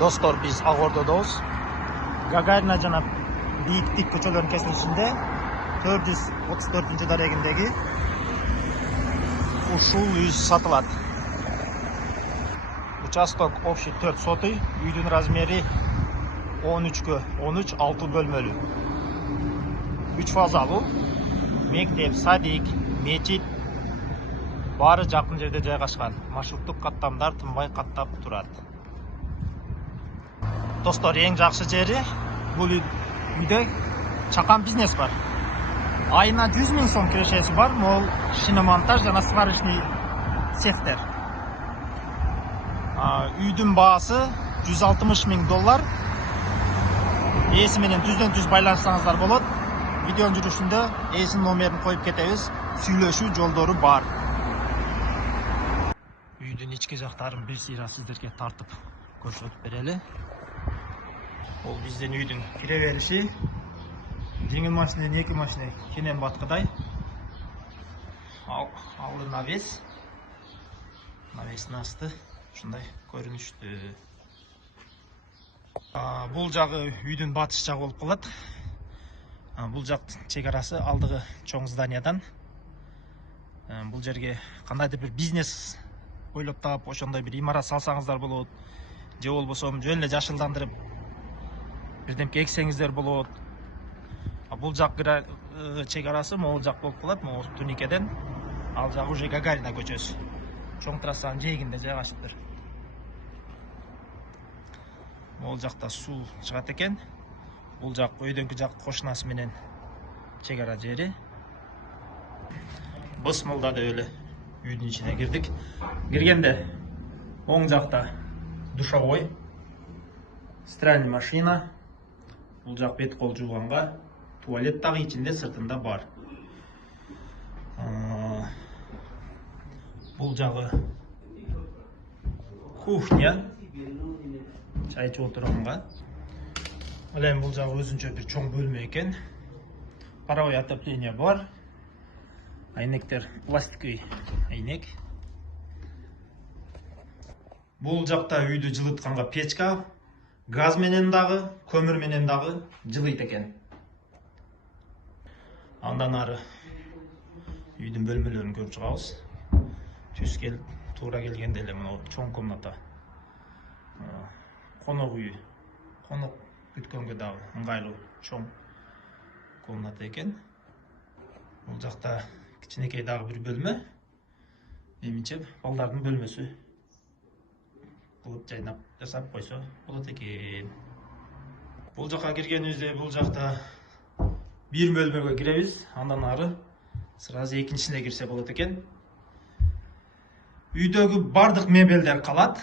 Dostlar, biz Ağorda'dayız. Gagarina jana Biyiklik ko'chalarining kesilishinde 434 daragindagi ушул үй сатылат. Участок общий 4 сотый, үйдүн размери 13 13 6 бөлмөлүү. 3 фазалуу, мектеп, садик, мечит бары жакын жерде жайгашкан. Маршруттук каттамдар тынбай каттап турат. Достор, эң жакшы жери бул үйдө чакан бизнес бар. Айына 100 000 сом кирешеси бар. Мол шиномонтаж жана сварочный цехтер. Үйдүн баасы 160 000 доллар. Ээси менен түздөн-түз байланышсаңыздар болот. Видеонун жүрүшүндө ээсинин номерин коюп кетебиз. Сүйлөшүү жолдору бар. Үйдүн ички жактарын бир сыйра сиздерге тартып көрсөтүп берели. Ол биздин үйдүн кире бериши. Жеңил машина, эки машина кенен баткыдай. Алды навес. Навестин асты ушундай көрүнүштүү. Бул жагы үйдүн батыш жагы болуп калат. Бул жак чек арасы алдыгы чоң зданиядан. Бул жерге кандайдыр бир бизнес ойлоп таап, ошондой бир имарат салсаңыздар болот. Же болбосо жөн эле жашылдандырып бирдемке эксеңиздер болот. Бул жак чек арасы могул жак болуп калат. Могул Туникеден ал жак уже Гагарина көчөсү. Чоң трассанын жээгинде жайгашыптыр. Могул жакта суу чыгат экен. Бул жак өйдөңкү жак кошунасы менен чек ара жери. Бысмылда да эле үйдүн ичине кирдик. Киргенде оң жакта душовой, стиральный машина. Бул жак бет кол жууганга, туалет дагы ичинде, сыртында бар. Бул жагы кухня, чай ичип отурганга. Элем бул жагы өзүнчө бир чоң бөлмө экен. Паровой отопление бар. Айнектер пластиковый айнек. Бул жакта үйдү жылытканга печка, газ менен дагы, көмүр менен дагы жылыйт экен. Андан ары үйдүн бөлмөлөрүн көрүп чыгабыз. Түз туура келгенде эле мына чоң комната. Конок үй. Конок күткөнгө дагы ыңгайлуу чоң комната экен. Бул жакта кичинекей дагы бир бөлмө. Менимче балдардын бөлмөсү. Кылып жайнап жасап койсо болот экен. Бул жака киргенибизде бул жакта бир бөлмөгө киребиз. Андан ары сразу экинчисине кирсе болот экен. Үйдөгү бардык мебелдер калат.